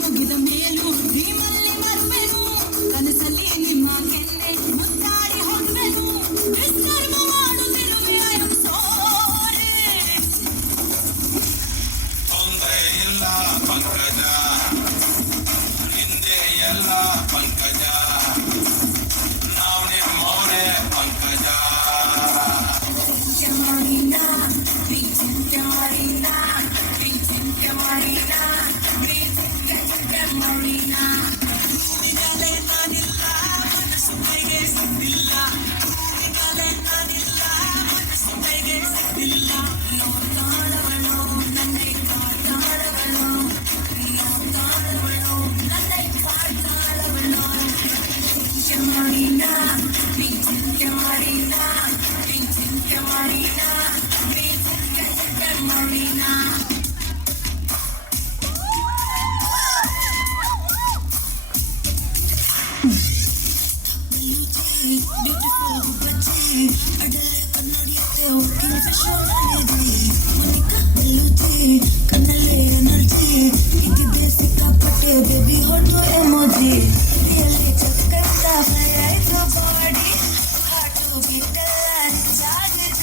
ಮುಗಿದ ಮೇಲೂ ನಿಮ್ಮಲ್ಲಿ ಮರ್ಮೆನು ಕನಸಲ್ಲಿ ನಿಮ್ಮ ಕೆನ್ನೆ ಮುತ್ತಾಡಿ ಹೋಗ್ಮೆನು ವಿಸ್ತರ್ಮ ಮಾಡುತ್ತಿರುವೆ ಸೋರೆ ತೊಂದರೆ ಇಲ್ಲ ಪಂಕಜ ನಿಂದೆ ಎಲ್ಲ ಪಂಕಜ ನಾವು ನಿಮ್ಮೋರೆ ಪಂಕಜ Baby, hot to emoji. Really, just get that fire to body. Hard to get that target.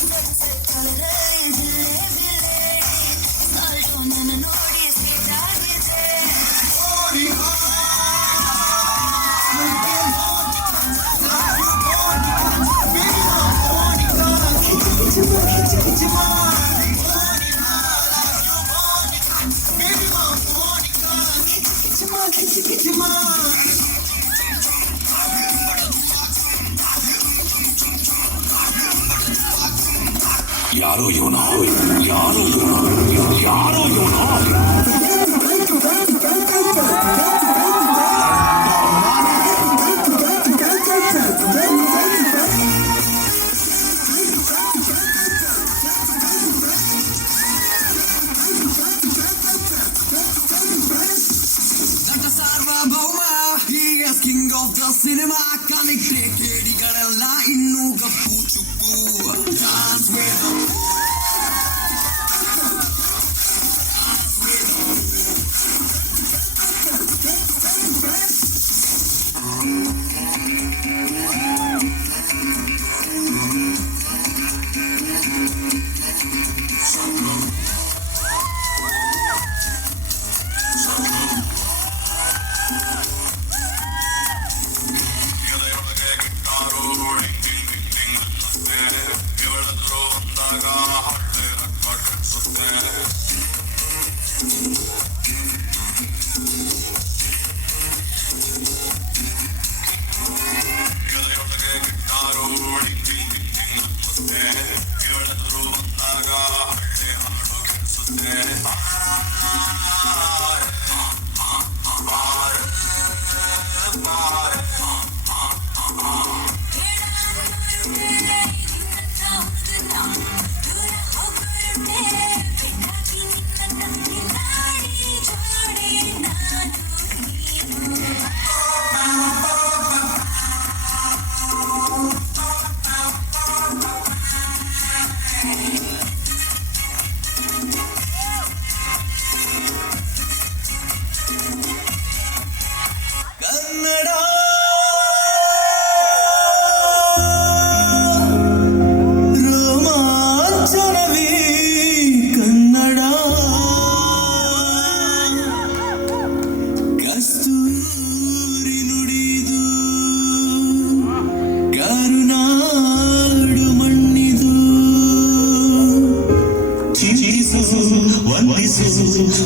Sunset color is lady. Salt on and notice the target. ಯಾರೋ ಇವನ ಯಾರೋ ಇವನ King of the cinema, connecte ಕೇಡಿಗಳೆಲ್ಲ ಇನ್ನೂ ಗಪ್ಪು ಚುಪ್ಪು dance with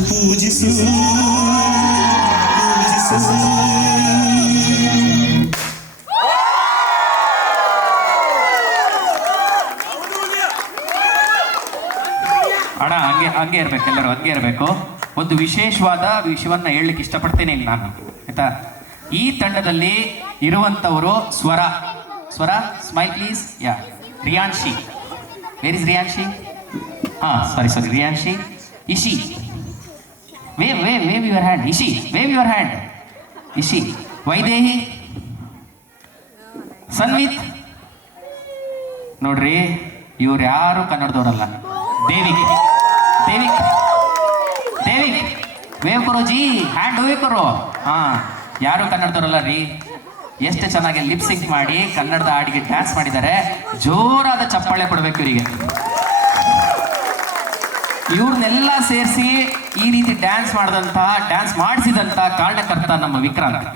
ಪೂಜಿಸು ಅಣ್ಣ ಹಂಗೆ ಇರಬೇಕು, ಎಲ್ಲರೂ ಹಂಗೆ ಇರಬೇಕು. ಒಂದು ವಿಶೇಷವಾದ ವಿಷಯವನ್ನು ಹೇಳಲಿಕ್ಕೆ ಇಷ್ಟಪಡ್ತೇನೆ ಇಲ್ಲಿ ನಾನು, ಆಯ್ತಾ? ಈ ತಂಡದಲ್ಲಿ ಇರುವಂಥವರು Swara Swara smile please. Yeah, Riyanshi. Where is Riyanshi? Sorry Riyanshi. Ishi, wave your hand. Ishi, wave your hand. Ishi. Vaidehi. Sanvith. ನೋಡ್ರಿ, ಇವ್ರು ಯಾರು ಕನ್ನಡದವರಲ್ಲ. ದೇವಿಕ್. ದೇವಿಕ್ ದೇವಿಕ್ ವೇವ್ ಕರೋ ಜಿ, ಹ್ಯಾಂಡ್ ವೇವ್ ಕರೋ. ಯಾರು ಕನ್ನಡದವರಲ್ಲ ರೀ. ಎಷ್ಟು ಚೆನ್ನಾಗಿ ಲಿಪ್ ಸಿಂಕ್ ಮಾಡಿ ಕನ್ನಡದ ಹಾಡಿಗೆ ಡ್ಯಾನ್ಸ್ ಮಾಡಿದ್ದಾರೆ. ಜೋರಾದ ಚಪ್ಪಾಳೆ ಕೊಡಬೇಕು ಇವರಿಗೆ. ಇವ್ರನ್ನೆಲ್ಲ ಸೇರಿಸಿ ಈ ರೀತಿ ಡ್ಯಾನ್ಸ್ ಮಾಡಿಸಿದಂತಹ ಕಾರಣಕರ್ತ ನಮ್ಮ ವಿಕ್ರಾಂತ್.